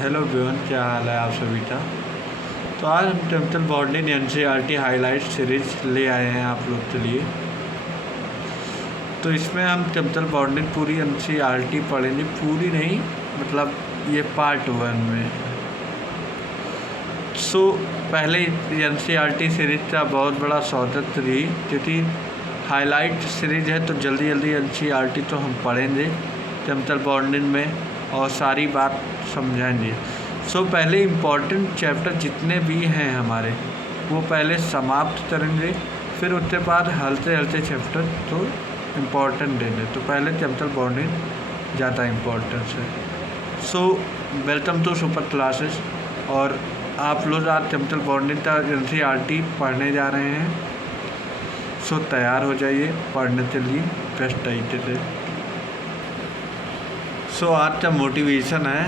Hello everyone, क्या हाल है आप सभी का। तो आज हम temple bonding NCERT highlight series ले आए हैं आप लोग के लिए। तो इसमें हम टेम्पल बॉन्डिंग पूरी एनसीईआरटी पढ़ेंगे, पूरी नहीं मतलब ये पार्ट 1 में। पहले एनसीईआरटी सीरीज का बहुत बड़ा स्वागत रही, क्योंकि हाईलाइट सीरीज है तो जल्दी जल्दी एनसीईआरटी तो हम पढ़ेंगे टेम्पल बॉन्डिंग में और सारी बात समझाएंगे। पहले इम्पॉर्टेंट चैप्टर जितने भी हैं हमारे वो पहले समाप्त करेंगे, फिर उसके बाद हल्के हल्के चैप्टर तो इम्पॉर्टेंट देंगे। तो पहले टेम्पल बॉन्डिंग ज़्यादा इम्पोर्टेंस है। Welcome to Super Classes. और आप लोग आज टेम्पल बॉन्डिंग का एनसीईआरटी पढ़ने जा रहे हैं। तैयार हो जाइए पढ़ने के लिए बेस्ट तरीके से। आज का मोटिवेशन है,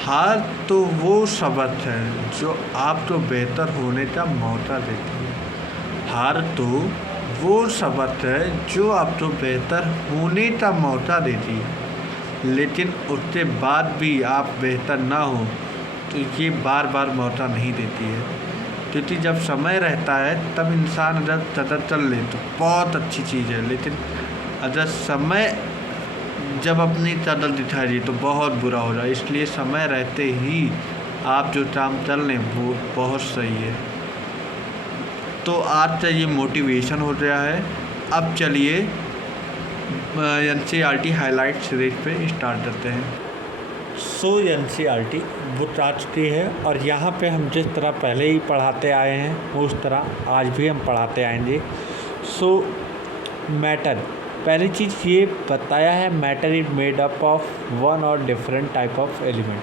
हार तो वो सबक है जो आपको बेहतर होने का मौका देती है। हार तो वो सबक है जो आपको बेहतर होने का मौका देती है, लेकिन उसके बाद भी आप बेहतर ना हो तो ये बार बार मौका नहीं देती है। क्योंकि जब समय रहता है तब इंसान अगर कदर चल ले तो बहुत अच्छी चीज़ है, लेकिन अगर समय जब अपनी कदर दिखाई तो बहुत बुरा हो रहा है। इसलिए समय रहते ही आप जो काम कर लें वो बहुत सही है। तो आज का ये मोटिवेशन हो गया है। अब चलिए एनसीईआरटी हाईलाइट सीरीज पे स्टार्ट करते हैं। एनसीईआरटी बुक आ चुकी है और यहाँ पे हम जिस तरह पहले ही पढ़ाते आए हैं उस तरह आज भी हम पढ़ाते आएंगे। मैटर, पहली चीज़ ये बताया है, matter is made up of one और डिफरेंट टाइप ऑफ एलिमेंट।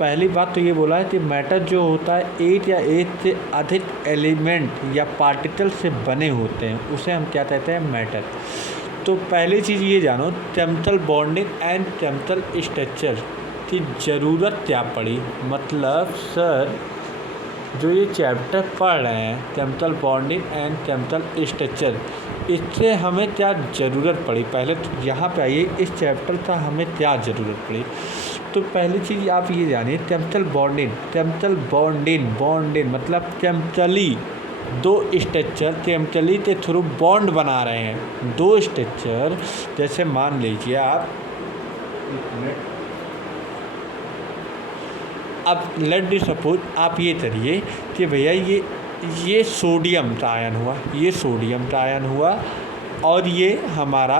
पहली बात तो ये बोला है कि मैटर जो होता है एक या एक से अधिक एलिमेंट या पार्टिकल से बने होते हैं, उसे हम क्या कहते हैं, मैटर। तो पहली चीज़ ये जानो, chemical bonding and chemical structure की ज़रूरत क्या पड़ी। मतलब सर जो ये चैप्टर पढ़ रहे हैं chemical bonding and chemical structure, इससे हमें क्या ज़रूरत पड़ी। पहले तो यहाँ पे आइए, इस चैप्टर का हमें क्या ज़रूरत पड़ी। तो पहली चीज़ आप ये जानिए, केमिकल बॉन्डिंग मतलब केमिकली दो स्ट्रक्चर केमिकली के थ्रू बॉन्ड बना रहे हैं। दो स्ट्रक्चर, जैसे मान लीजिए आप, अब लेट डी सपोज आप ये करिए कि भैया ये सोडियम का आयन हुआ, ये सोडियम का आयन हुआ और ये हमारा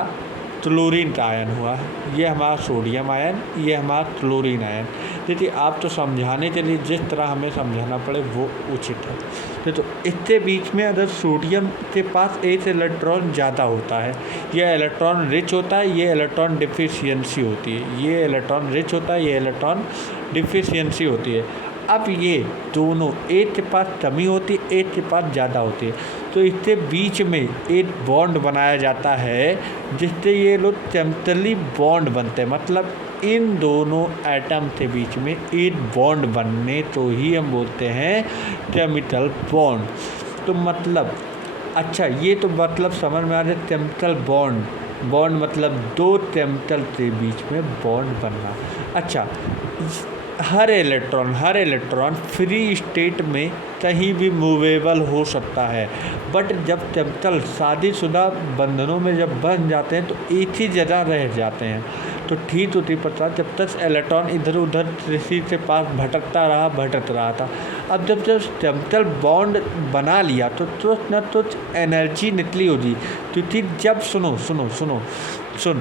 क्लोरीन का आयन हुआ। ये हमारा सोडियम आयन, ये हमारा क्लोरीन आयन। देखिए आप तो समझाने के लिए जिस तरह हमें समझाना पड़े वो उचित है। तो इसके बीच में अगर सोडियम के पास एक इलेक्ट्रॉन ज़्यादा होता है, ये इलेक्ट्रॉन रिच होता है, ये इलेक्ट्रॉन डिफिशियंसी होती है। ये इलेक्ट्रॉन रिच होता है, ये इलेक्ट्रॉन डिफिशियंसी होती है। अब ये दोनों, एक के पास कमी होती है, एक के पास ज़्यादा होती है, तो इसके बीच में एक बॉन्ड बनाया जाता है जिससे ये लोग केमिकली बॉन्ड बनते हैं। मतलब इन दोनों एटम के बीच में एक बॉन्ड बनने तो ही हम बोलते हैं केमिकल बॉन्ड। तो मतलब अच्छा, ये तो मतलब समझ में आ जाए, केमिकल बॉन्ड मतलब दो केमिकल के बीच में बॉन्ड बनना। अच्छा, हर इलेक्ट्रॉन फ्री स्टेट में कहीं भी मूवेबल हो सकता है, बट जब केमिकल शादीशुदा बंधनों में जब बन जाते हैं तो एक ही जगह रह जाते हैं। तो ठीक होती पता, जब तक इलेक्ट्रॉन इधर उधर किसी के पास भटक रहा था। अब जब केमिकल बॉन्ड बना लिया तो तुरंत न तुरंत एनर्जी निकली होगी। क्योंकि जब सुन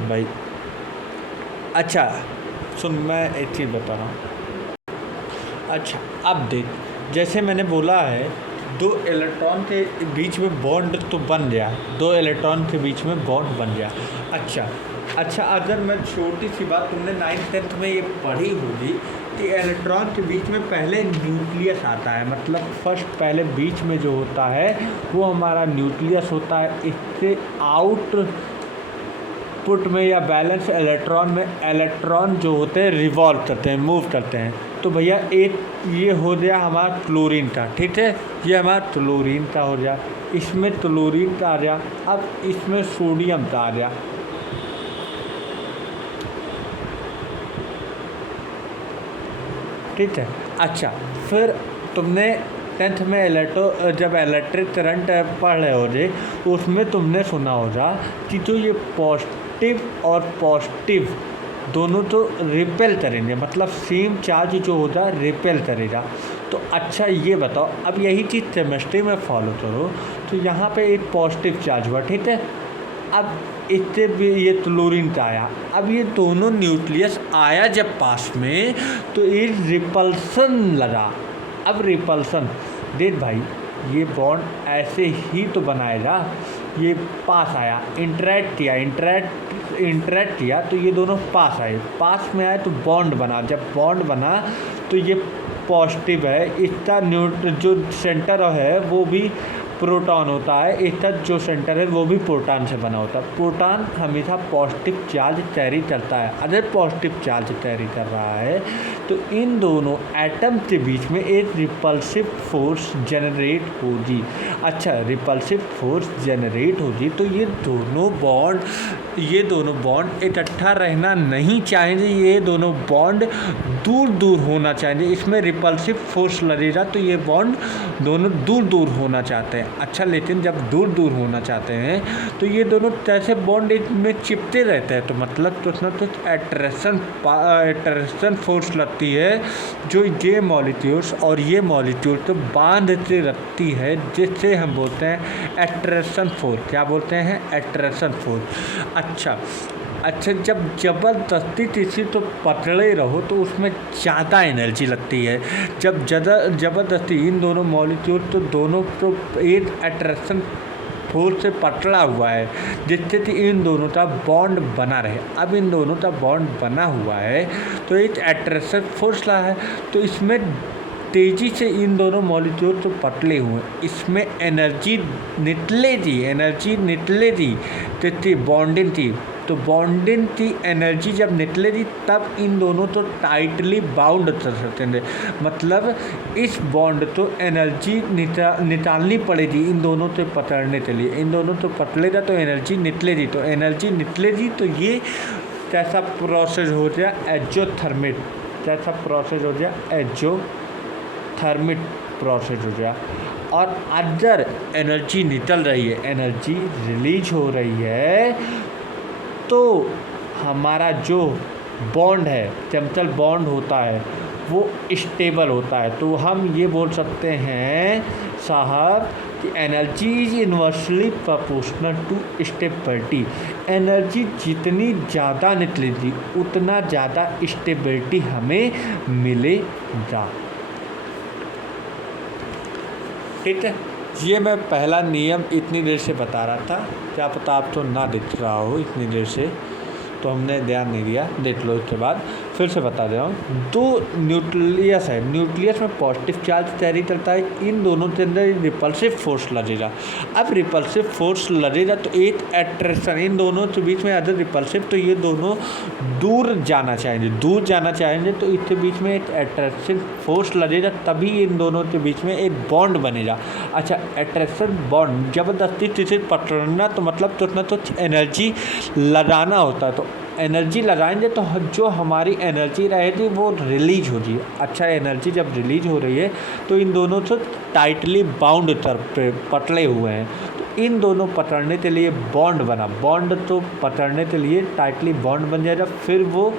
भाई, अच्छा सुन, मैं एक चीज़ बता रहा हूँ। अच्छा अब देख, जैसे मैंने बोला है दो इलेक्ट्रॉन के बीच में बॉन्ड तो बन गया, दो इलेक्ट्रॉन के बीच में बॉन्ड बन गया। अच्छा अगर मैं छोटी सी बात, तुमने 9th-10th में ये पढ़ी होगी कि इलेक्ट्रॉन के बीच में पहले न्यूक्लियस आता है। मतलब फर्स्ट पहले बीच में जो होता है वो हमारा न्यूक्लियस होता है। इससे आउटपुट में या बैलेंस इलेक्ट्रॉन में इलेक्ट्रॉन जो होते हैं रिवॉल्व करते हैं, मूव करते हैं। तो भैया एक ये हो गया हमारा क्लोरीन का, ठीक है, ये हमारा क्लोरीन का हो गया, इसमें क्लोरीन का आ गया। अब इसमें सोडियम का आ गया। ठीक है। अच्छा, फिर तुमने 10th में जब इलेक्ट्रिक करंट पढ़ रहे हो जे, उसमें तुमने सुना होगा कि जो ये पॉजिटिव और पॉजिटिव दोनों तो रिपेल करेंगे, मतलब सेम चार्ज जो होगा रिपेल करेगा। तो अच्छा ये बताओ, अब यही चीज़ केमिस्ट्री में फॉलो करो, तो यहाँ पे एक पॉजिटिव चार्ज हुआ, ठीक है। अब इससे भी ये क्लोरीन का आया, अब ये दोनों न्यूक्लियस आया जब पास में, तो ये रिपल्सन लगा। अब रिपल्सन देख भाई, ये बॉन्ड ऐसे ही तो बनाएगा, ये पास आया, इंटरेक्ट किया तो ये दोनों पास आए, पास में आए तो बॉन्ड बना, जब बॉन्ड बना तो ये पॉजिटिव है, इसका जो सेंटर है वो भी प्रोटॉन होता है, इसका जो सेंटर है वो भी प्रोटॉन से बना होता है। प्रोटॉन हमेशा पॉजिटिव चार्ज कैरी करता है, अगर पॉजिटिव चार्ज कैरी कर रहा है तो इन दोनों एटम के बीच में एक रिपल्सिव फोर्स जनरेट होगी। अच्छा, रिपल्सिव फोर्स जनरेट होगी तो ये दोनों बॉन्ड इकट्ठा रहना नहीं चाहेंगे, ये दोनों बॉन्ड दूर दूर होना चाहेंगे। इसमें रिपल्सिव फोर्स लगेगा तो ये बॉन्ड दोनों दूर दूर होना चाहते हैं। अच्छा, लेकिन जब दूर दूर होना चाहते हैं तो ये दोनों कैसे बॉन्ड में चिपते रहते हैं, तो मतलब कुछ ना कुछ अट्रैक्शन फोर्स लगती है जो ये मॉलिक्यूल्स और ये मॉलिक्यूल तो बांध के रखती है, जिससे हम बोलते हैं अट्रैक्शन फोर्स। क्या बोलते हैं? Attraction force. अच्छा, जब ज़बरदस्ती किसी तो पकड़े रहो तो उसमें ज़्यादा एनर्जी लगती है। जब ज़बरदस्ती इन दोनों मॉलिक्यूल तो दोनों तो एक अट्रैक्शन फोर्स से पकड़ा हुआ है, जिससे कि इन दोनों का बॉन्ड बना रहे। अब इन दोनों का बॉन्ड बना हुआ है तो एक अट्रैक्शन फोर्स रहा है, तो इसमें तेज़ी से इन दोनों मॉलिक्यूल तो पतले हुए, इसमें एनर्जी निकलेगी तो बॉन्डिंग थी, तो बॉन्डिंग की एनर्जी जब निकलेगी तब इन दोनों तो टाइटली बाउंड कर सकते हैं। मतलब इस बॉन्ड तो एनर्जी निकालनी पड़ेगी इन दोनों से पकड़ने के लिए, इन दोनों तो पतलेगा तो एनर्जी निकलेगी, तो ये कैसा प्रोसेस हो जाए? एग्जोथर्मिक प्रोसेस हो जाए। और अगर एनर्जी निकल रही है, एनर्जी रिलीज हो रही है, तो हमारा जो बॉन्ड है, केमिकल बॉन्ड होता है, वो स्टेबल होता है। तो हम ये बोल सकते हैं साहब कि energy is inversely proportional to stability. Energy जितनी ज़्यादा निकलेगी उतना ज़्यादा स्टेबिलिटी हमें मिलेगा। ठीक है, ये मैं पहला नियम इतनी देर से बता रहा था, क्या पता आप तो ना देख रहा हो इतनी देर से, तो हमने ध्यान नहीं दिया, देख लो। इसके बाद फिर से बता दे रहा हूँ। दो न्यूक्लियस है, न्यूक्लियस में पॉजिटिव चार्ज कैरी करता है, इन दोनों के अंदर रिपल्सिव फोर्स लगेगा। अब रिपल्सिव फोर्स लगेगा तो एक अट्रैक्शन, इन दोनों के बीच में अदर रिपल्सिव, तो ये दोनों दूर जाना चाहेंगे तो इसके बीच में एक अट्रैक्शन फोर्स लगेगा, तभी इन दोनों के बीच में एक बॉन्ड बनेगा। अच्छा, अट्रैक्शन बॉन्ड ज़बरदस्ती किसी पकड़ना, तो मतलब कुछ ना कुछ एनर्जी लगाना होता है, तो एनर्जी लगाएंगे तो जो हमारी एनर्जी रहेगी वो रिलीज होगी। अच्छा, एनर्जी जब रिलीज हो रही है तो इन दोनों से टाइटली बाउंड पकड़े हुए हैं, तो इन दोनों पकड़ने के लिए बॉन्ड बना, बॉन्ड तो पकड़ने के लिए टाइटली बॉन्ड बन जाएगा, फिर वो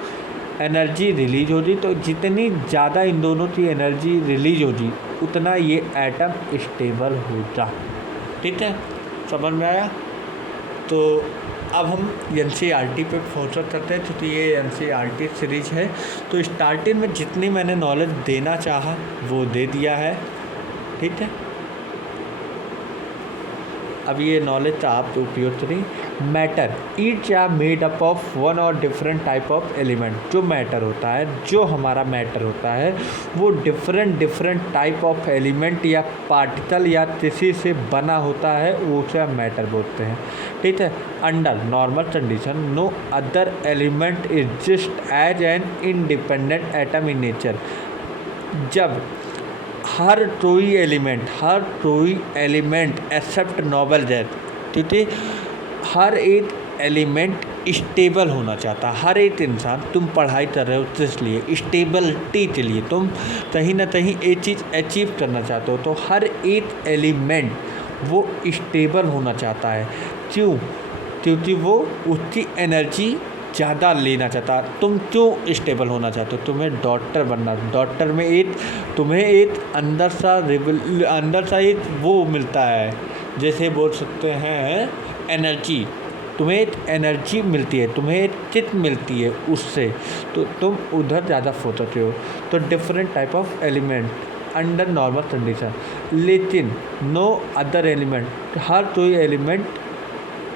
एनर्जी रिलीज होगी। तो जितनी ज़्यादा इन दोनों की एनर्जी रिलीज होगी उतना ये एटम स्टेबल होगा। ठीक है, समझ में आया? तो अब हम NCERT पे फोकस करते हैं, क्योंकि ये NCERT सीरीज है, तो स्टार्टिंग में जितनी मैंने नॉलेज देना चाहा वो दे दिया है। ठीक है, अब ये नॉलेज का आप उपयोग करें। Matter each are made up of one और डिफरेंट टाइप ऑफ एलिमेंट। जो मैटर होता है, जो हमारा मैटर होता है, वो डिफरेंट टाइप ऑफ एलिमेंट या पार्टिकल या किसी से बना होता है, वो उसे हम मैटर बोलते हैं। ठीक है, under normal condition no other element exist as an independent atom in nature. जब हर कोई एलिमेंट एक्सेप्ट नोबल गैस, ठीक है, हर एक एलिमेंट स्टेबल होना चाहता है। हर एक इंसान, तुम पढ़ाई कर रहे हो तो इसलिए स्टेबिलिटी के लिए तुम कहीं ना कहीं एक चीज़ अचीव करना चाहते हो, तो हर एक एलिमेंट वो स्टेबल होना चाहता है। क्यों? क्योंकि वो उसकी एनर्जी ज़्यादा लेना चाहता। तुम क्यों स्टेबल होना चाहते हो? तुम्हें डॉक्टर बनना, डॉक्टर में एक तुम्हें एक अंदर सा एक वो मिलता है, जैसे बोल सकते हैं एनर्जी। तुम्हें एक एनर्जी मिलती है, तुम्हें एक किक मिलती है उससे, तो तुम उधर ज़्यादा फोकस हो। तो different type of element under normal condition, लेकिन नो अदर एलिमेंट, हर कोई एलिमेंट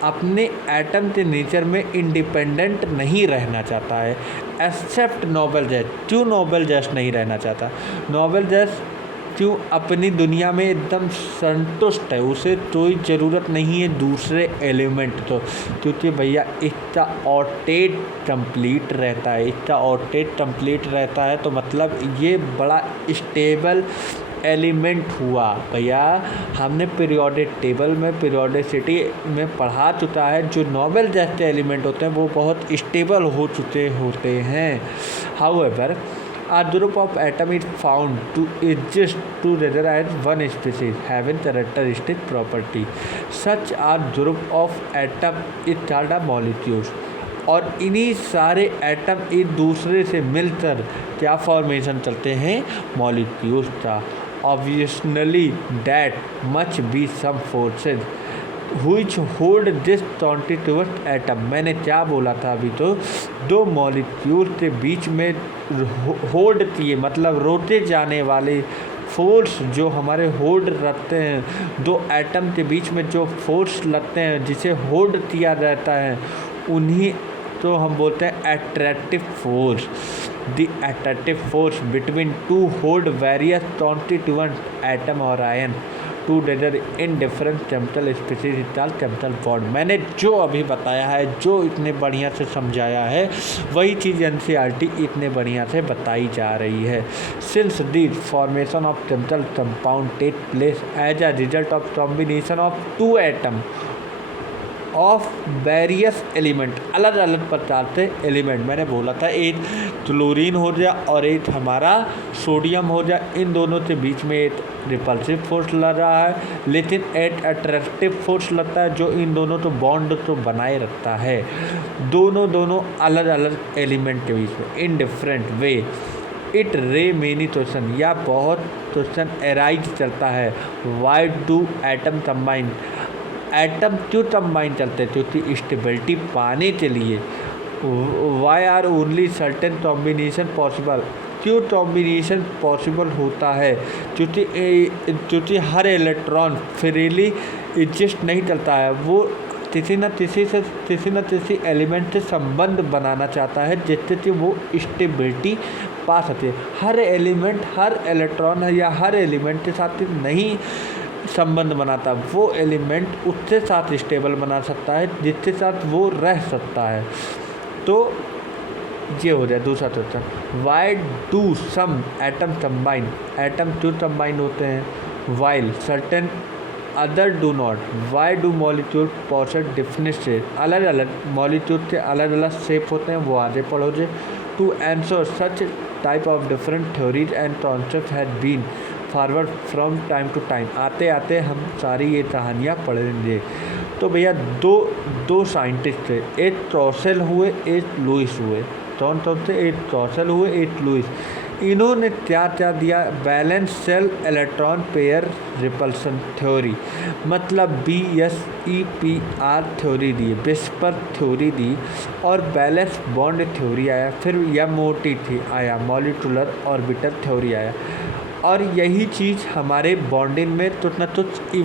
अपने एटम के नेचर में इंडिपेंडेंट नहीं रहना चाहता है, एक्सेप्ट नोबल गैस। क्यों नोबल गैस नहीं रहना चाहता? नोबल गैस क्यों? अपनी दुनिया में एकदम संतुष्ट है, उसे कोई ज़रूरत नहीं है दूसरे एलिमेंट तो, क्योंकि भैया इसका ऑर्टेट कंप्लीट रहता है। इसका ऑर्टेट कंप्लीट रहता है तो मतलब ये बड़ा स्टेबल एलिमेंट हुआ। भैया हमने पीरियोडिक टेबल में पीरियोडिसिटी में पढ़ा चुका है, जो नोबल जैसे एलिमेंट होते हैं वो बहुत स्टेबल हो चुके होते हैं। However a group of atom is found to exist together as one species having characteristic property. Such a group of atom is called a molecules. और इन्हीं सारे एटम एक दूसरे से मिलकर क्या फॉर्मेशन चलते हैं? मॉलिक्यूल्स का। Obviously that much be some forces which hold this contiguous atom। मैंने क्या बोला था अभी? तो दो मॉलिक्यूल के बीच में होल्ड किए, मतलब रोके जाने वाले फोर्स जो हमारे होल्ड रखते हैं, दो एटम के बीच में जो फोर्स लगते हैं जिसे होल्ड किया जाता है, उन्हीं तो हम बोलते हैं attractive force. The attractive force between to hold various constituent atom और ion together in different chemical species is called chemical bond. मैंने जो अभी बताया है, जो इतने बढ़िया से समझाया है, वही चीज़ एनसीईआरटी इतने बढ़िया से बताई जा रही है। Since the formation of chemical compound take place as a result of combination of two atom of various element, अलग अलग प्रकार से एलिमेंट। मैंने बोला था एक क्लोरीन हो जाए और एक हमारा सोडियम हो जाए, इन दोनों के बीच में एक रिपल्सिव फोर्स लग रहा है, लेकिन एक अट्रैक्टिव फोर्स लगता है जो इन दोनों तो बॉन्ड तो बनाए रखता है। दोनों अलग अलग एलिमेंट के बीच में in different way it ray many question, या बहुत क्वेश्चन एराइज चलता है। Why do atom combine? Atom क्यों कंबाइन चलते हैं? क्योंकि स्टेबिलिटी पाने के लिए। Why are only certain combination possible? क्यों कॉम्बिनेशन पॉसिबल होता है? क्योंकि हर इलेक्ट्रॉन फ्रीली एडजस्ट नहीं करता है, वो किसी न किसी एलिमेंट से संबंध बनाना चाहता है जिससे कि वो स्टेबिलिटी पा सके। हर एलिमेंट हर इलेक्ट्रॉन है या हर एलिमेंट के साथ नहीं संबंध बनाता, वो एलिमेंट उसके साथ स्टेबल बना सकता है जिसके साथ वो रह सकता है। तो ये हो जाए दूसरा question. Why do some atom combine? Atom क्यों कंबाइन होते हैं? While certain other do not. Why do molecule possess different shape? अलग अलग मॉलिक्यूल के अलग अलग शेप होते हैं, वो आगे पढ़ोगे। To answer such type of different theories and concept had been forward from time to time. आते आते हम सारी ये कहानियाँ पढ़ेंगे। तो भैया दो साइंटिस्ट थे, एक ट्रॉसेल हुए एक लुइस हुए। कौन थे? एक ट्रॉसेल हुए एक लुइस। इन्होंने क्या दिया? Balance cell electron pair repulsion theory, मतलब BSEPR थ्योरी दी, विस्पर थ्योरी दी, और बैलेंस बॉन्ड थ्योरी आया। फिर MOT आया, मॉलिक्यूलर ऑर्बिटल थ्योरी आया। और यही चीज़ हमारे बॉन्डिंग में कुछ न कुछ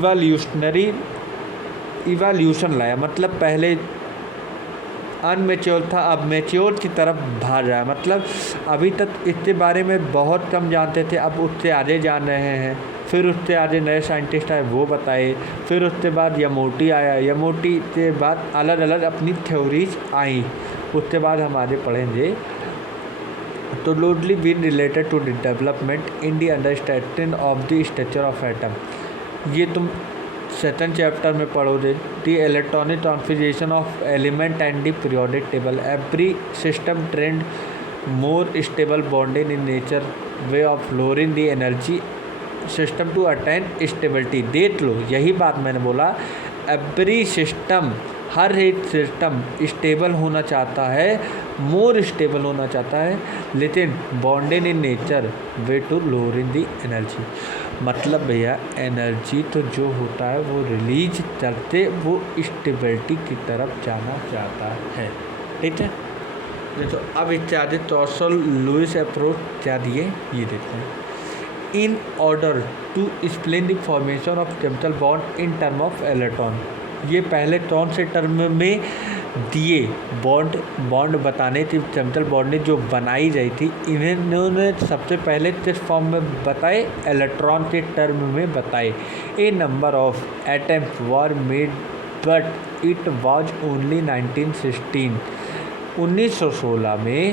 इवोल्यूशन लाया। मतलब पहले अनमेच्योर था, अब मैच्योर की तरफ भाग रहा है। मतलब अभी तक इसके बारे में बहुत कम जानते थे, अब उससे आगे जान रहे हैं। फिर उससे आगे नए साइंटिस्ट आए, वो बताए। फिर उसके बाद MOT आया, MOT के बाद अलग अलग अपनी थ्योरीज आई। उसके बाद हम आगे पढ़ेंगे। तो closely been related to the development in the understanding of the structure of atom। ये तुम सेकंड चैप्टर में पढ़ोगे the electronic configuration of element and the periodic table every system trend more stable bonding in nature way of lowering the energy system to attain stability. देख लो, यही बात मैंने बोला, एवरी सिस्टम, हर एक सिस्टम स्टेबल होना चाहता है, मोर स्टेबल होना चाहता है, लेकिन bonded in nature way to lowering the energy. मतलब भैया एनर्जी तो जो होता है वो रिलीज करते वो स्टेबिलिटी की तरफ जाना चाहता है। ठीक है, तो अब इससे आगे टॉर्सल लुईस अप्रोच क्या दिए ये देखते हैं। In order to explain the formation of chemical bond in term of electron, ये पहले कौन से टर्म में दिए बॉन्ड बताने थी, केमिकल बॉन्ड जो बनाई गई थी इन्होंने सबसे पहले किस फॉर्म में बताए, इलेक्ट्रॉन के टर्म में बताए। A number of atoms were made but it was only 1916 में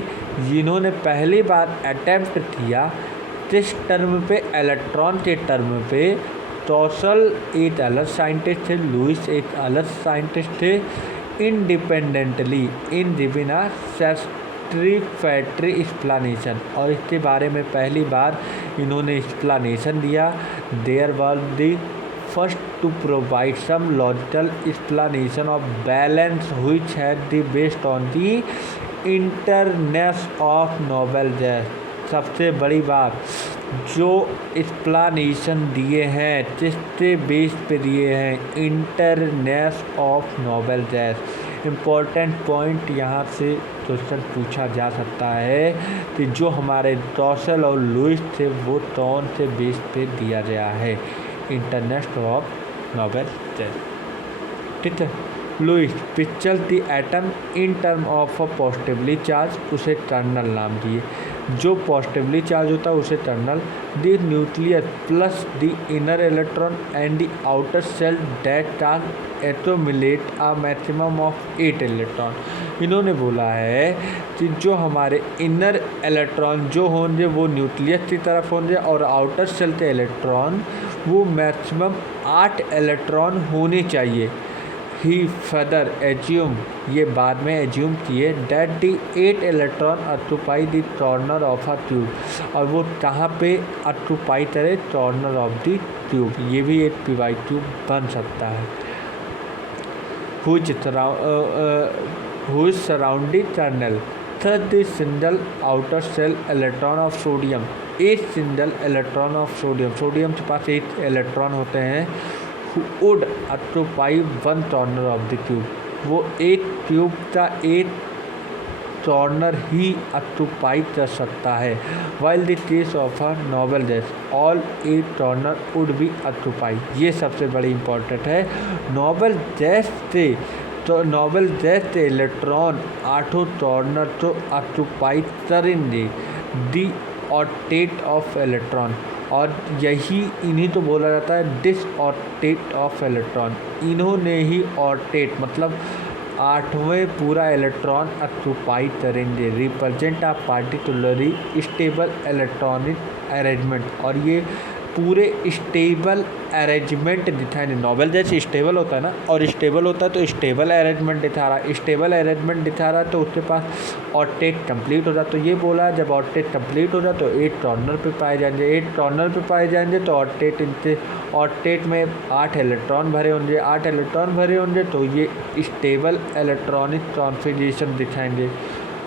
जिन्होंने पहली बार अटेम्प्ट किया किस टर्म पे, इलेक्ट्रॉन के टर्म पे। टॉर्सल एक अलग साइंटिस्ट थे, लुईस एक अलग साइंटिस्ट थे। Independently in giving a satisfactory explanation, और इसके बारे में पहली बार इन्होंने एक्सप्लेनेशन दिया। There was the first to provide some logical explanation of valence which had the based on the inertness of noble gas. सबसे बड़ी बात, जो एक्सप्लेनेशन दिए हैं किसके बेस पे दिए हैं, inertness of noble gas. Important point यहाँ से क्वेश्चन पूछा जा सकता है कि जो हमारे टॉर्सल और लुईस थे वो कौन से बेस पे दिया गया है, इंटरनेस ऑफ नोबेल गैस। ठीक है, Lewis picture the atom in term of a positively charged, उसे टर्नल नाम दिए। जो पॉजिटिवली चार्ज होता है उसे टर्नल। The nucleus plus the inner electron and the outer shell that are एटोमिलेट अ मैक्सिमम ऑफ 8 इलेक्ट्रॉन। इन्होंने बोला है कि जो हमारे इनर इलेक्ट्रॉन जो होंगे वो न्यूक्लियस की तरफ होंगे और आउटर सेल के इलेक्ट्रॉन वो मैक्सिमम 8 इलेक्ट्रॉन होने चाहिए। ही फर्दर एज्यूम, ये बाद में एज्यूम किए, that the 8 electron occupy the corner of a tube, और वो कहाँ पे ऑक्यूपाई करे, कॉर्नर ऑफ द ट्यूब। ये भी एक पीवाई ट्यूब बन सकता है। हुई surrounding kernel third the single outer shell electron of sodium, एक single electron of sodium, sodium के पास 8 इलेक्ट्रॉन होते हैं। Would occupy 1 corner of the tube, वो एक ट्यूब का एक कॉर्नर ही ऑक्यूपाई कर सकता है। While the case of a noble gas all 8 corner would be occupy. ये सबसे बड़ी इम्पोर्टेंट है। नोबेल गैस से तो नोबेल गैस से इलेक्ट्रॉन 8 कॉर्नर तो ऑक्यूपाई करेंगे, दी ऑक्टेट ऑफ इलेक्ट्रॉन, और यही इन्हीं तो बोला जाता है डिस ऑक्टेट ऑफ इलेक्ट्रॉन। इन्होंने ही ऑक्टेट मतलब 8वें पूरा इलेक्ट्रॉन ऑक्यूपाई करेंगे, represent a particularly stable electronic arrangement, और ये पूरे स्टेबल अरेंजमेंट दिखाएंगे। नोबेल जैसे स्टेबल होता है ना, और स्टेबल होता है तो स्टेबल अरेंजमेंट दिखा रहा है, स्टेबल अरेंजमेंट दिखा रहा है तो उसके पास ऑक्टेट कंप्लीट हो जाता। तो ये बोला जब ऑक्टेट कंप्लीट हो जाए तो 8 कॉर्नर पे पाए जाएंगे, 8 कॉर्नर पे पाए जाएंगे तो ऑक्टेट इनके ऑक्टेट में 8 इलेक्ट्रॉन भरे होंगे, 8 इलेक्ट्रॉन भरे होंगे तो ये स्टेबल इलेक्ट्रॉनिक कॉन्फ़िगरेशन दिखाएंगे।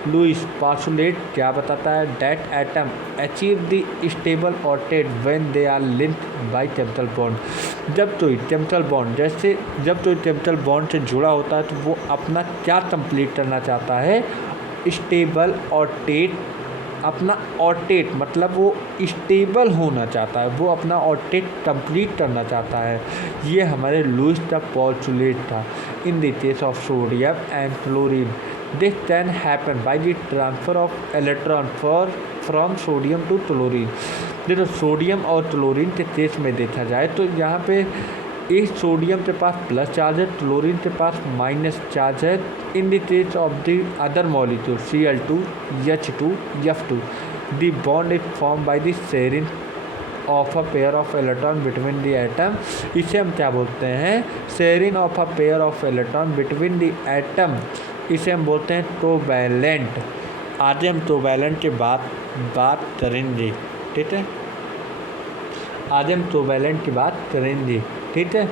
लुईस पास्टुलेट क्या बताता है, that atom achieve the stable octet when they are linked by chemical bond. जब कोई केमिकल बॉन्ड केमिकल बॉन्ड से जुड़ा होता है तो वो अपना क्या कंप्लीट करना चाहता है, स्टेबल ऑक्टेट। अपना ऑक्टेट मतलब वो स्टेबल होना चाहता है, वो अपना ऑक्टेट कंप्लीट करना चाहता है। ये हमारे लुईस का पोस्टुलेट था। In the case of sodium and chlorine this can happen by the transfer of electron from sodium to chlorine. देखो सोडियम और क्लोरीन के केस में देखा जाए तो यहाँ पे एक सोडियम के पास प्लस चार्ज है, क्लोरीन के पास माइनस चार्ज है। In the case of the other molecule Cl2, H2, F2 the bond is form by the sharing of a pair of electron between the atom, इसे हम क्या बोलते हैं, sharing of a pair of electron between the atom, इसे हम बोलते हैं covalent. आज हम कोवैलेंट की बात करेंगे, ठीक है, आज हम कोवैलेंट की बात करेंगे, ठीक है।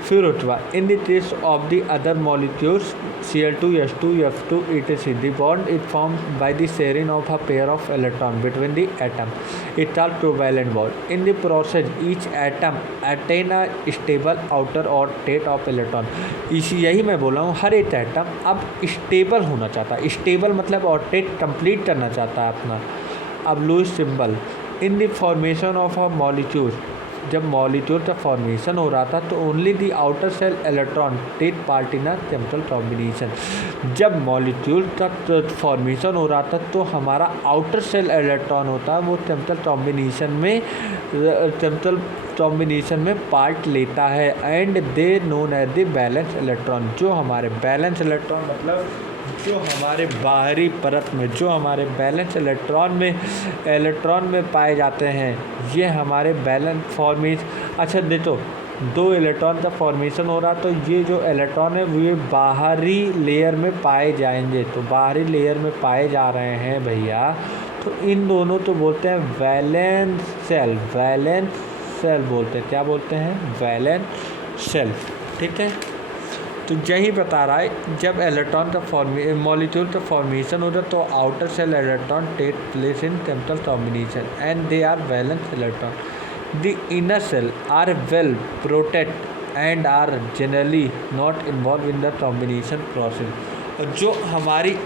फिर उठवा इन the case of the other molecules Cl2, H2, F2, etc. The bond is formed by the sharing of a pair of electrons between the atom. It's called covalent bond. In the process, each atom attain a stable outer or state of electron. यही मैं बोल रहा हूँ, हर एक atom अब stable होना चाहता है, स्टेबल मतलब और स्टेट कंप्लीट करना चाहता है अपना। अब Lewis symbol in the formation of a molecule, जब मॉलिक्यूल का फॉर्मेशन हो रहा था तो only the outer shell electron take part in a chemical combination. जब मॉलिक्यूल का फॉर्मेशन हो रहा था तो हमारा आउटर सेल इलेक्ट्रॉन होता है वो केमिकल कॉम्बिनेशन में पार्ट लेता है, and they known as the valence electron. जो हमारे बैलेंस इलेक्ट्रॉन मतलब जो हमारे बाहरी परत में, जो हमारे बैलेंस इलेक्ट्रॉन में पाए जाते हैं, ये हमारे बैलेंस फॉर्मेशन। अच्छा देखो, दो इलेक्ट्रॉन का फॉर्मेशन हो रहा, तो ये जो इलेक्ट्रॉन है वो ये बाहरी लेयर में पाए जाएंगे, तो बाहरी लेयर में पाए जा रहे हैं भैया, तो इन दोनों तो बोलते हैं वैलेंस सेल बोलते हैं। क्या बोलते हैं? वैलेंस सेल, ठीक है। तो यही बता रहा है, जब इलेक्ट्रॉन का मॉलिक्यूल का फॉर्मेशन होता है तो outer shell electron take place in chemical combination and they are valence electron. The inner shell are well protect and are generally not involve in the combination process. और जो हमारी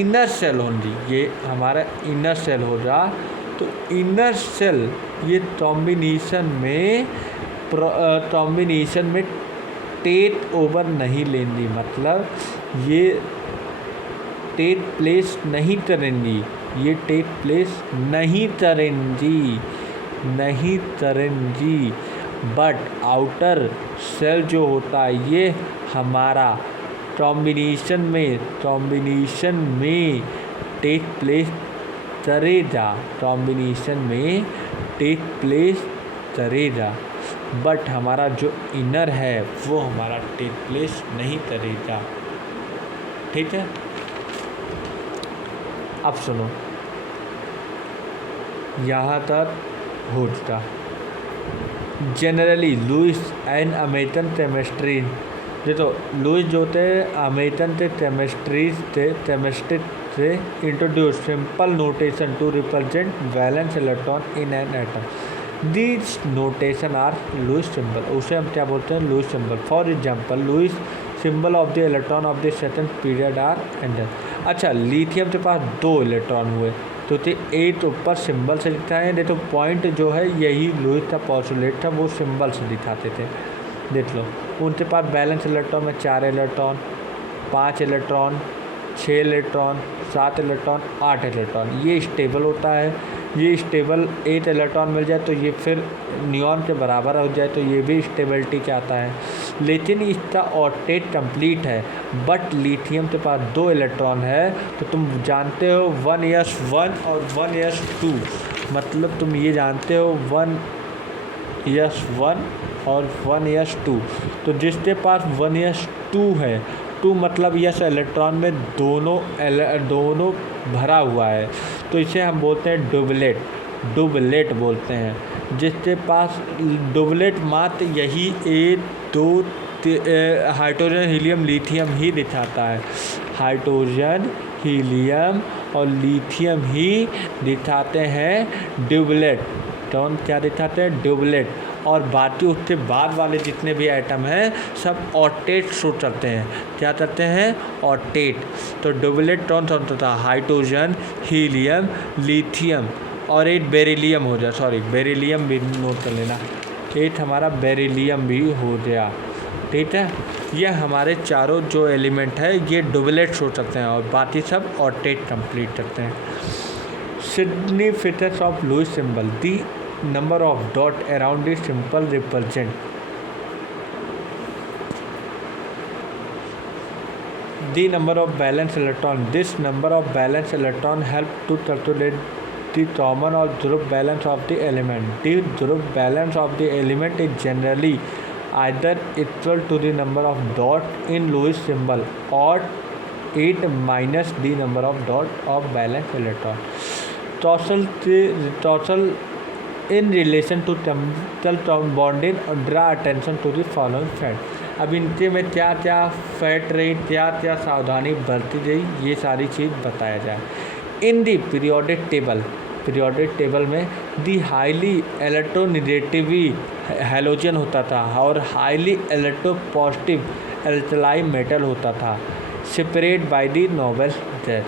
inner cell होंगी, ये हमारा inner cell होगा, तो inner cell ये combination में टेक ओवर नहीं लेंगी, मतलब ये टेक प्लेस नहीं करेंगी, ये टेक प्लेस नहीं करेंगी। बट आउटर सेल जो होता है ये हमारा कॉम्बिनेशन में टेक प्लेस करेगा, बट हमारा जो इनर है वो हमारा टेक प्लेस नहीं करेगा, ठीक है। अब सुनो, यहाँ तक हो चुका। Generally Lewis and American chemistry, देखो लुईस जो थे अमेरिकन के केमिस्ट्री से introduce simple notation to represent valence electron in an atom. These notation are Lewis symbol, उसे हम क्या बोलते हैं? Lewis symbol. For example Lewis symbol of the electron of the second period are and. अच्छा, lithium के पास 2 electron हुए तो 8 ऊपर सिंबल से दिखाए हैं। देखो पॉइंट जो है यही लुईस का पॉस्टुलेट था, वो सिंबल से दिखाते थे। देख लो, उनके पास बैलेंस इलेक्ट्रॉन में 4 electron, 5 electron, 6 electron, 7 electron, 8 electron. ये स्टेबल होता है, ये स्टेबल 8 इलेक्ट्रॉन मिल जाए तो ये फिर नियॉन के बराबर हो जाए तो ये भी स्टेबिलिटी चाहता है। लेकिन इसका ऑक्टेट कंप्लीट है, बट लिथियम के पास 2 इलेक्ट्रॉन है, तो तुम जानते हो 1s1 और 1s2, मतलब तुम ये जानते हो 1s1 और 1s2। तो जिसके पास 1s2 है, 2 मतलब यस इलेक्ट्रॉन में दोनों भरा हुआ है, तो इसे हम बोलते हैं डुबलेट बोलते हैं। जिसके पास डुबलेट मात्र यही 1 2 हाइड्रोजन हीलियम लिथियम ही दिखाता है, हाइड्रोजन हीलियम और लिथियम ही दिखाते हैं डुबलेट। कौन क्या दिखाते हैं? डुबलेट। और बाकी उसके बाद वाले जितने भी आइटम हैं सब ऑक्टेट शो करते हैं। क्या करते हैं? ऑक्टेट। तो डुबलेट कौन सा होता था? हाइड्रोजन हीलियम लिथियम और एक बेरिलियम हो जाए, सॉरी बेरिलियम भी नोट कर लेना, एक हमारा बेरिलियम भी हो गया, ठीक है। ये हमारे चारों जो एलिमेंट है ये डुबलेट शो करते हैं और बाकी सब ऑक्टेट कंप्लीट करते हैं। Significance of Lewis symbol, the number of dot around the symbol represent the number of valence electron. This number of valence electron help to calculate the common or group balance of the element. The group balance of the element is generally either equal to the number of dots in Lewis symbol or 8 minus the number of dots of balanced electron. Total in relation to chemical bonding, draw attention to the following fact. अब इनके में क्या क्या fat रही, क्या क्या सावधानी बरती गई, ये सारी चीज़ बताया जाए. इन दी पीरियोडिक टेबल में दी हाईली इलेक्ट्रोनेगेटिव हैलोजन होता था और हाईली इलेक्ट्रोपॉजिटिव एल्कलाइन मेटल होता था, separate by the noble gas.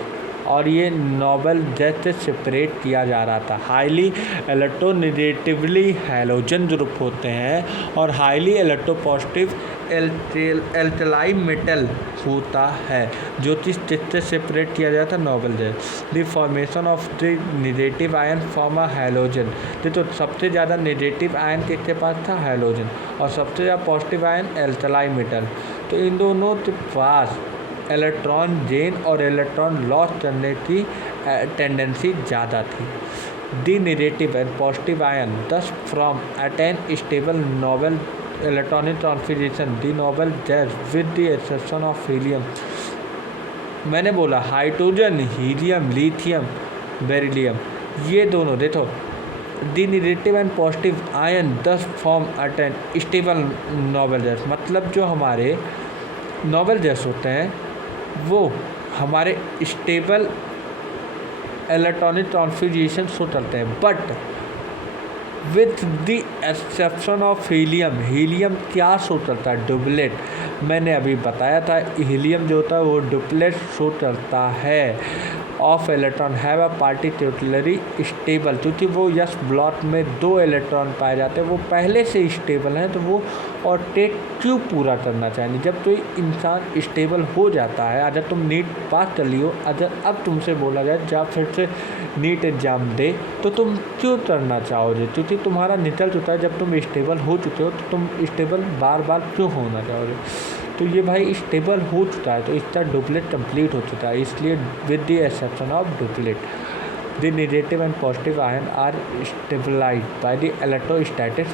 और ये नोबेल गैस से सेपरेट किया जा रहा था. हाईली इलेक्ट्रोनेगेटिवली हैलोजन ग्रुप होते हैं और हाईली इलेक्ट्रोपॉजिटिव एल्कलाइन मेटल होता है, जो कि जिससे सेपरेट किया जाता है noble gas. The formation of the negative ion form a halogen. तो सबसे ज़्यादा नेगेटिव आयन किसके पास था? हैलोजन. और सबसे ज़्यादा पॉजिटिव आयन एल्कलाइन मेटल. तो इन दोनों के पास इलेक्ट्रॉन गेन और इलेक्ट्रॉन लॉस करने की टेंडेंसी ज़्यादा थी. The negative and positive ion thus from attain stable noble electronic configuration the noble gas with the exception of helium. मैंने बोला हाइड्रोजन, हीलियम, लिथियम, बेरिलियम, ये दोनों देखो the negative and positive ion thus form attain stable noble gas. मतलब जो हमारे noble gas होते हैं वो हमारे स्टेबल इलेक्ट्रॉनिक कॉन्फिगरेशन शो करते हैं, but with the exception of helium क्या शो करता है? डुप्लेट. मैंने अभी बताया था हीलियम जो होता है वो डुप्लेट शो करता है of electron have a particularly stable. क्योंकि वो यस ब्लॉक में 2 इलेक्ट्रॉन पाए जाते हैं, वो पहले से स्टेबल हैं, तो वो और टेक क्यों पूरा करना चाहिए. जब तो इंसान स्टेबल हो जाता है, अगर तुम नीट पास कर लियो, अगर अब तुमसे बोला जाए जब फिर से नीट एग्ज़ाम दे, तो तुम क्यों करना चाहोगे? क्योंकि तुम्हारा निकल चुका है. जब तुम स्टेबल हो चुके हो तो तुम स्टेबल बार बार क्यों होना चाहोगे? तो ये भाई स्टेबल हो चुका है, तो इसका डुप्लेट कंप्लीट हो चुका है, इसलिए with the exception of duplet the negative and positive ion are stabilized by the electrostatic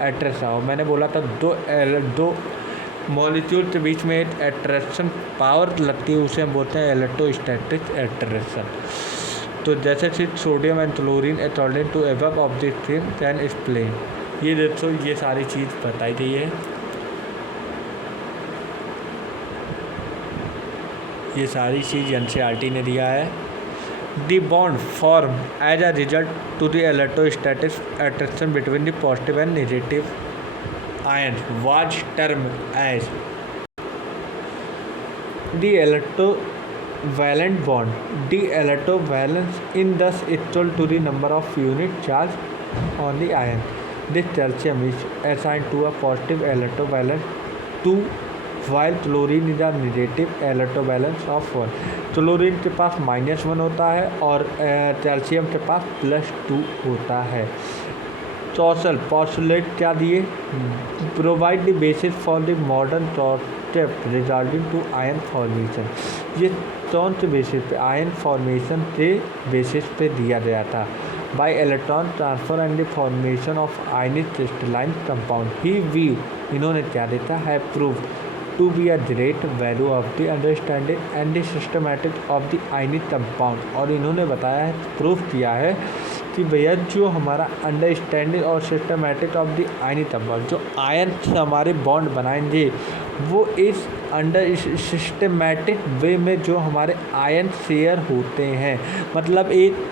attraction. और मैंने बोला था दो मॉलिक्यूल के बीच में एक अट्रैक्शन पावर लगती है, उसे हम बोलते हैं इलेक्ट्रोस्टैटिक अट्रैक्शन. तो जैसे कि sodium and chlorine according to above of the thing can explain. ये देखो ये सारी चीज़ बताई गई है, ये सारी चीज़ एनसीईआरटी ने दिया है. The bond form as a result to the electrostatic attraction between the positive and negative ion was term as the electrovalent bond. The electrovalence in thus equal to the number of unit charge on the ion. This calcium is assigned to a positive electrovalence 2 while chlorine is a negative electrovalence of 1. Chlorine के पास -1 होता है और calcium के पास +2 होता है. टॉसल postulate क्या दिए? Provide the basis for the modern concept regarding to ion formation. ये कौन से बेसिस पे? आयन फॉर्मेशन के बेसिस पे दिया गया था. Bye electron transfer and the formation of ionic crystalline compound he view. इन्होंने क्या देता है? Prove to be a great value of the understanding and the systematic of the ionic compound. और इन्होंने बताया है, प्रूफ किया है कि भैया जो हमारा अंडरस्टैंडिंग और systematic of the ionic compound, जो आयन से हमारे बॉन्ड बनाएंगे वो इस अंडर सिस्टमेटिक वे में जो हमारे आयन शेयर होते हैं. मतलब एक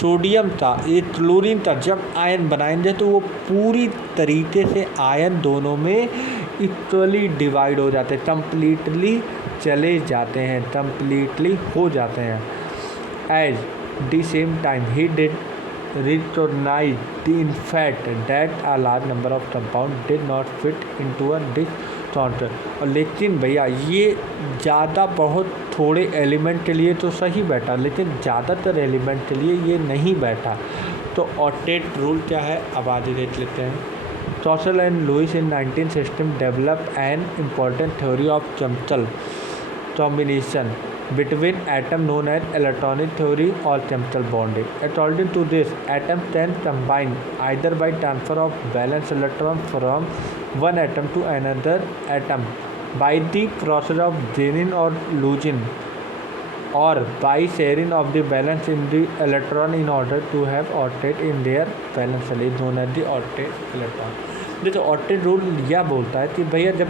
सोडियम था, एक क्लोरीन था, जब आयन बनाएंगे तो वो पूरी तरीके से आयन दोनों में इक्वली डिवाइड हो जाते हैं, कम्प्लीटली चले जाते हैं, कम्प्लीटली हो जाते हैं. As the same time he did recognise the in fact that a large number of compound did not fit into a this counter. और लेकिन भैया ये ज़्यादा बहुत थोड़े एलिमेंट के लिए तो सही बैठा, लेकिन ज़्यादातर एलिमेंट के लिए ये नहीं बैठा. तो ऑक्टेट रूल क्या है अब आगे देख लेते हैं. टॉसल and Lewis in 1960 developed an important theory of chemical combination between atom known as electronic theory or chemical bonding. According to this, atoms can combine either by transfer of valence electron from one atom to another atom by the process of joining or losing, or by sharing of the valence in the electron in order to have octet in their valence shell is known as the octet electron. देखो octet rule यह बोलता है कि भैया जब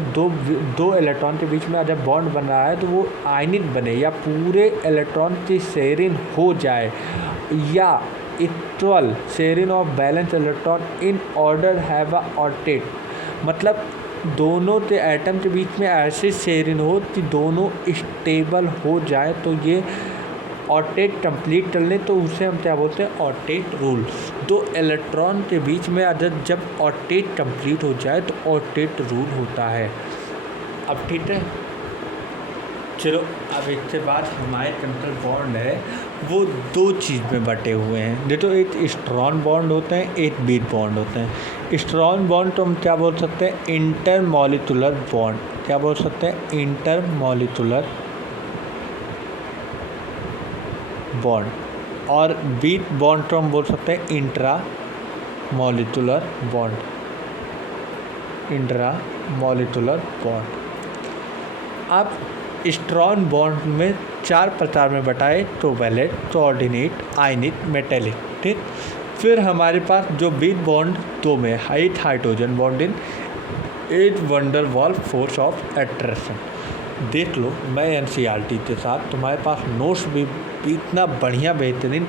दो electron के बीच में जब बॉन्ड बन रहा है तो वो आयनिक बने या पूरे इलेक्ट्रॉन की शेयरिंग हो जाए या equal sharing of balance electron in order have a octet, मतलब दोनों के एटम के बीच में ऐसी शेयरिंग हो कि दोनों स्टेबल हो जाए तो ये ऑक्टेट कंप्लीट कर लें तो उसे हम क्या बोलते हैं ऑक्टेट रूल। दो इलेक्ट्रॉन के बीच में अगर जब ऑक्टेट कंप्लीट हो जाए तो ऑक्टेट रूल होता है। अब ठीक है, चलो अब इसके बाद हमारे केमिकल बॉन्ड है वो दो चीज़ में बटे हुए हैं। देखो एक स्ट्रॉन्ग बॉन्ड होते हैं, एक वीक बॉन्ड होते हैं। स्ट्रॉन्ग बॉन्ड तो हम क्या बोल सकते हैं इंटरमॉलिक्यूलर बॉन्ड, क्या बोल सकते हैं इंटरमॉलिक्यूलर बॉन्ड, और वीक बॉन्ड तो हम बोल सकते हैं intra molecular bond, intra molecular bond. अब स्ट्रॉन्ग बॉन्ड में चार प्रकार में बटाए, कोवैलेंट, कोऑर्डिनेट, आयनिक, मेटेलिक। ठीक, फिर हमारे पास जो वीक बॉन्ड दो में hydrogen bonding, at van der Waals force of attraction. देख लो मैं एनसीईआरटी के साथ तुम्हारे पास नोट्स भी इतना बढ़िया बेहतरीन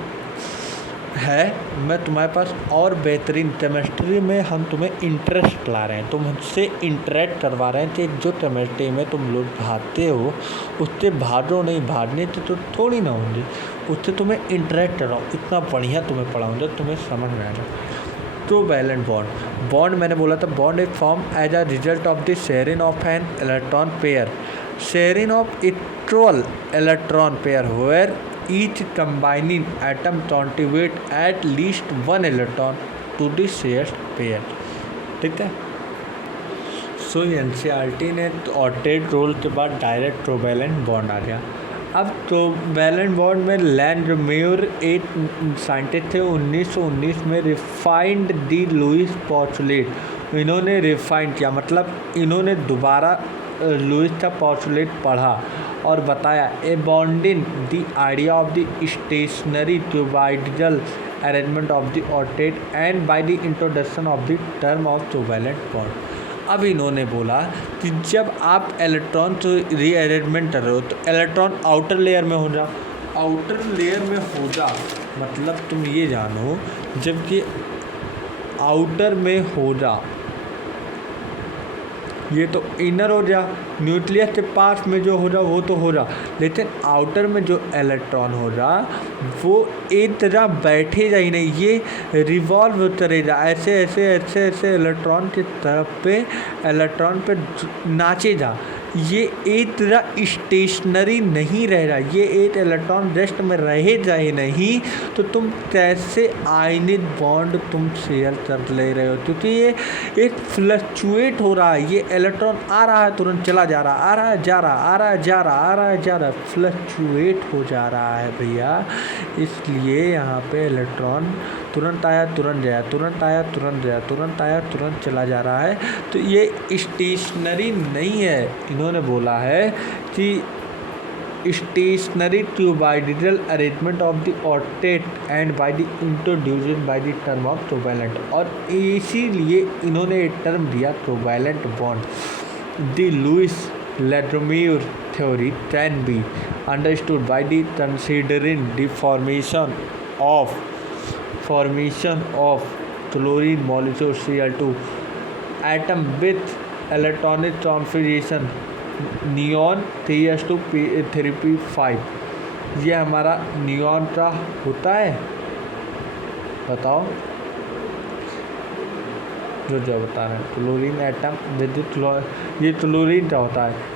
है, मैं तुम्हारे पास और बेहतरीन केमिस्ट्री में हम तुम्हें इंटरेस्ट ला रहे हैं, तुम हमसे इंटरेक्ट करवा रहे हैं कि जो केमिस्ट्री में तुम लोग भागते हो उससे भागो नहीं, भागने से तो थोड़ी ना होंगी, उससे तुम्हें इंटरेक्ट कराओ, इतना बढ़िया तुम्हें पढ़ाऊँगा तुम्हें समझ में आएगा। कोवैलेंट बॉन्ड, बॉन्ड मैंने बोला था bond is form as a result of the sharing of an electron pair, sharing of equal electron pair where each combining atom contribute at least one electron to the shared pair। ठीक है, सो NCERT ने octet rule के बाद direct covalent bond आ गया। अब covalent bond में लैंडम्यूर एक scientist थे 1919 में रिफाइंड दी लुइस पॉस्टुलेट, इन्होंने रिफाइंड किया मतलब इन्होंने दोबारा लुइस का पॉस्टुलेट पढ़ा और बताया a bonding the idea of the stationary cuboidal arrangement of the octet and by the introduction of the term of covalent bond. अब इन्होंने बोला कि जब आप इलेक्ट्रॉन को रीअरेंजमेंट कर रहे हो तो इलेक्ट्रॉन आउटर लेयर में हो जा, आउटर लेयर में हो जा मतलब तुम ये जानो जबकि आउटर में हो जा ये तो इनर हो जा, न्यूक्लियस के पास में जो हो रहा वो तो हो रहा, लेकिन आउटर में जो इलेक्ट्रॉन हो रहा वो एक तरह बैठेगा ही नहीं, ये रिवॉल्व होता रहेगा, ऐसे ऐसे ऐसे ऐसे इलेक्ट्रॉन की तरफ पे इलेक्ट्रॉन पे नाचेगा, ये एक तरह स्टेशनरी नहीं रह रहा, ये एक इलेक्ट्रॉन रेस्ट में रहेगा ही नहीं, तो तुम कैसे आयनिक बॉन्ड तुम शेयर कर ले रहे हो, क्योंकि ये एक फ्लक्चुएट हो रहा है, ये इलेक्ट्रॉन आ रहा है तुरंत चला जा रहा, आ रहा है जा रहा, आ रहा है जा रहा, आ रहा है जा रहा, फ्लक्चुएट हो जा रहा है भैया। इसलिए यहाँ पे इलेक्ट्रॉन तुरंत आया तुरंत गया, तुरंत आया तुरंत गया, तुरंत आया तुरंत चला जा रहा है, तो ये स्टेशनरी नहीं है। इन्होंने बोला है कि stationary cuboidal arrangement of the octet and by the introduced by the term of covalent, और इसीलिए इन्होंने एक टर्म दिया covalent bond. The Lewis Langmuir theory can be understood by the considering the formation of chlorine molecule Cl2 atom with electronic configuration neon 3s2 3p5। ये हमारा neon का होता है, बताओ जो बता रहे हैं क्लोरीन एटम विद ये क्लोरीन का होता है।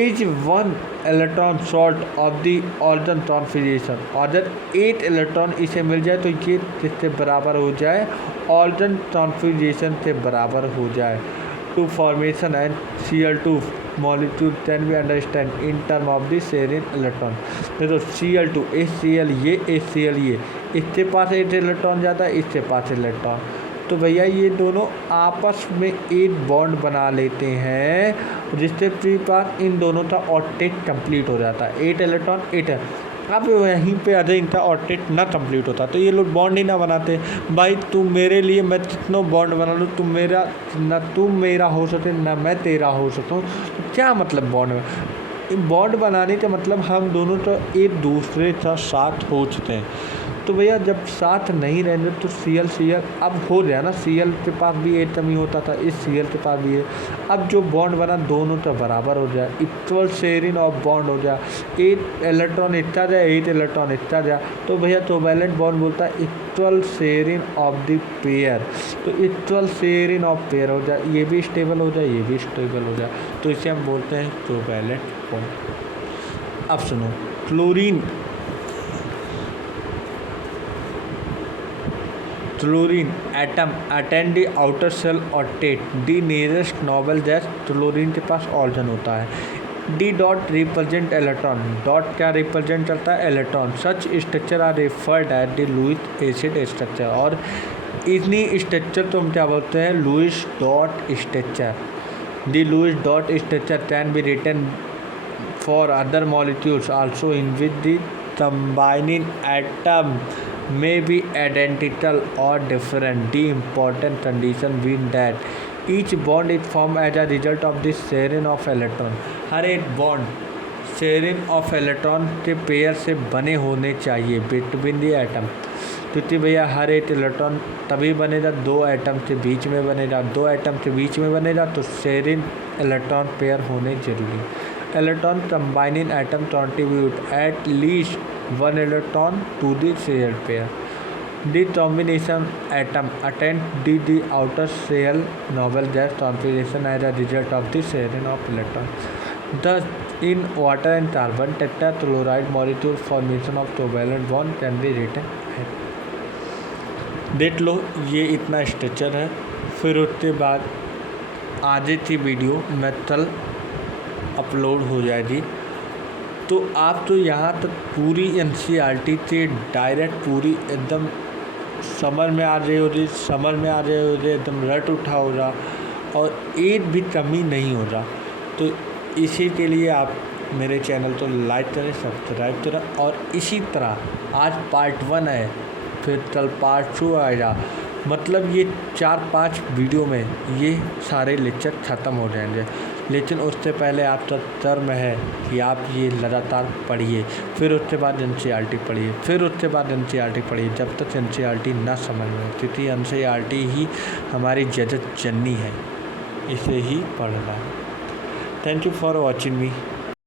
Each one electron short of the organ configuration, अगर 8 इलेक्ट्रॉन इसे मिल जाए तो ये किससे बराबर हो जाए ऑर्गन कॉन्फिगरेशन से बराबर हो जाए। to formation and Cl2 molecule can be understand in term of the sharing electron। देखो Cl2 HCl ये HCl ये, इसके पास एक इलेक्ट्रॉन जाता है, इसके पास इलेक्ट्रॉन, तो भैया ये दोनों आपस में एक बॉन्ड बना लेते हैं जिससे फ्री पास इन दोनों का ऑक्टेट कंप्लीट हो जाता है। 8 इलेक्ट्रॉन 8। अब वहीं पे अगर इनका ऑक्टेट ना कंप्लीट होता तो ये लोग बॉन्ड ही ना बनाते। भाई तुम मेरे लिए मैं कितनों बॉन्ड बना लूँ, तुम मेरा ना तुम मेरा हो सके ना मैं तेरा हो सकूँ, तो क्या मतलब बॉन्ड में? बॉन्ड बनाने का मतलब हम दोनों तो एक दूसरे का साथ हो चुके हैं। तो भैया जब साथ नहीं रहेंगे तो Cl अब हो गया ना, Cl के पास भी एटम ही होता था, इस Cl के पास भी है। अब जो बॉन्ड बना दोनों तो बराबर हो जाए, इक्वल शेयरिंग ऑफ बॉन्ड हो जाए, 8 इलेक्ट्रॉन इतना जाए 8 इलेक्ट्रॉन इतना जाए, तो भैया तो वैलेंट बॉन्ड बोलता है equal sharing of the pair. तो इक्वल शेयरिंग ऑफ पेयर हो जाए, ये भी स्टेबल हो जाए ये भी स्टेबल हो जाए, तो इसे हम बोलते हैं तो वैलेंट बॉन्ड। अब सुनो, chlorine atom attend the outer shell octet the nearest noble gas. Chlorine के पास ऑर्जन होता है। The dot represent electron, dot क्या रिप्रेजेंट करता है? Electron. Such structure are referred at the Lewis acid structure, और इतनी स्ट्रक्चर तो हम क्या बोलते हैं? Lewis dot structure. The Lewis dot structure can be written for other molecules also in which the combining atom may be identical or different. The important condition being that each bond is formed as a result of the sharing of electron। हर एक bond sharing of electron के pair से बने होने चाहिए between the atom. क्योंकि भैया हर एक electron तभी बनेगा 2 एटम के बीच में बनेगा, 2 एटम के बीच में बनेगा तो शेयरिंग इलेक्ट्रॉन पेयर होने जरूरी। Electron combining atom contribute at least 1 electron to the shared pair। The combination atom attend the outer shell noble gas configuration as a result of the sharing of electron। Thus, in water and carbon tetrachloride molecule formation of covalent bond can be written। देख लो ये इतना structure है। फिर उसके बाद आगे की video में कल अपलोड हो जाएगी। तो आप तो यहाँ तक पूरी NCERT से डायरेक्ट पूरी एकदम समझ में आ रही होगी, समझ में आ रही होगी, एकदम रट उठा हो रहा और एक भी कमी नहीं हो रहा। तो इसी के लिए आप मेरे चैनल को लाइक करें, सब्सक्राइब करें। और इसी तरह आज पार्ट 1 है, फिर कल पार्ट 2 आएगा। मतलब ये 4-5 वीडियो में ये सारे लेक्चर ख़त्म हो जाएंगे। लेकिन उससे पहले आपका कर्म है कि आप ये लगातार पढ़िए, फिर उसके बाद NCERT पढ़िए, फिर उसके बाद NCERT पढ़िए, जब तक NCERT ना समझ में, क्योंकि NCERT ही हमारी जगत जननी है, इसे ही पढ़ना है। Thank you for watching me.